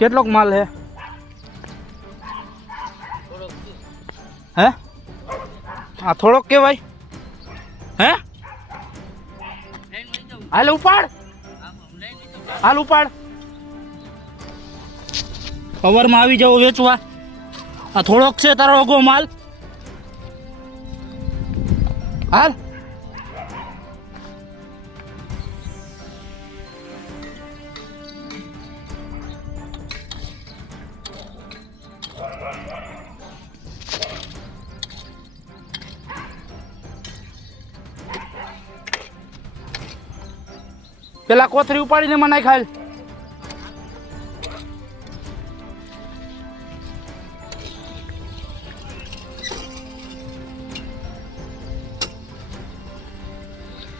કેટલોક માલ હે હે આ થોડોક કેવાય હે હાલ ઉપાડ હાલ ઉપાડ કવરમાં આવી જાવ વેચવા આ થોડોક છે તારો અગો માલ હાલ પેલા કોથરી ઉપાડીને મને ખાય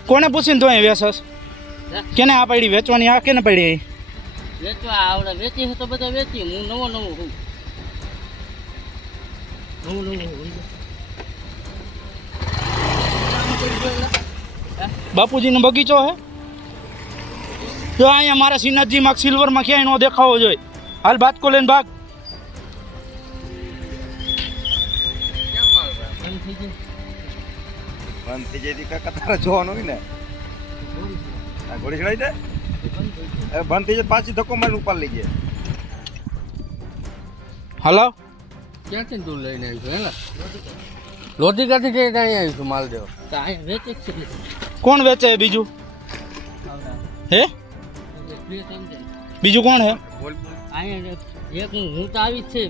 કોને પૂછીને તો અહીં વેચસ કેને આ પડી વેચવાની આ કેને પડી વેચવા આવડે વેચી તો બધા વેચી હું નવો હું બાપુજીનો બગીચો હે તો અહીંયા મારા શ્રીનાથજીમાં સિલ્વરમાં ક્યાંય નો દેખાવો જોઈએ હાલ બાતકો લઈને ભાગ બંધ થઈ જાય કાકા તારે જોવાનું હોય ને આ ઘોડી ચડાવી દે બંધ થઈ જાય પાછી ધક્કો મારીને ઉપર લઈ જાય હલો ક્યાંથી તું લઈને આવીશું હેલા લોધિકાથી કે અહીંયા આવીશું માલ દેવો તો અહીંયા વેચે છે કોણ વેચે બીજું હે બીજું કોણ હે અહીંયા એક હું તો આવી જ છે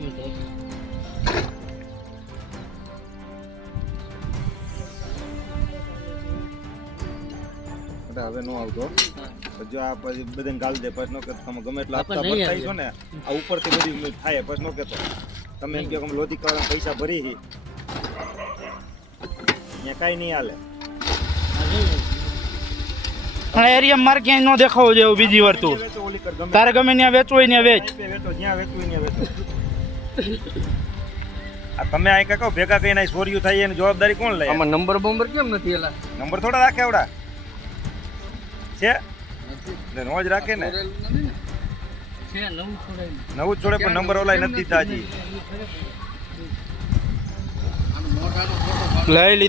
હવે નો આવતો જો આ પછી બધાને ગાલ દે પછી નો કે તમે ગમે એટલા હપ્તા ભરતા છો ને આ ઉપરથી બધી થાય પછી નો કેતો તમે એમ કહો કે લોધિકા પૈસા ભરી હી અહીંયા કાંઈ નહીં હાલે એરિયા મારે ક્યાંય નો દેખાવો જોઈએ બીજી વાર તું તારે ગમે ત્યાં વેચવું હોય ત્યાં વેચ જ્યાં વેચવું ત્યાં વેચો આ તમે આ કહો ભેગા કહીને ચોરીયું થાય એની જવાબદારી કોણ લે આમાં નંબર બંબર કેમ નથી એલા નંબર થોડા રાખે એવડા છે રોજ રાખે ને છે નવું છોડે પણ નંબર ઓલાય નથી તાજી લઈ લીધું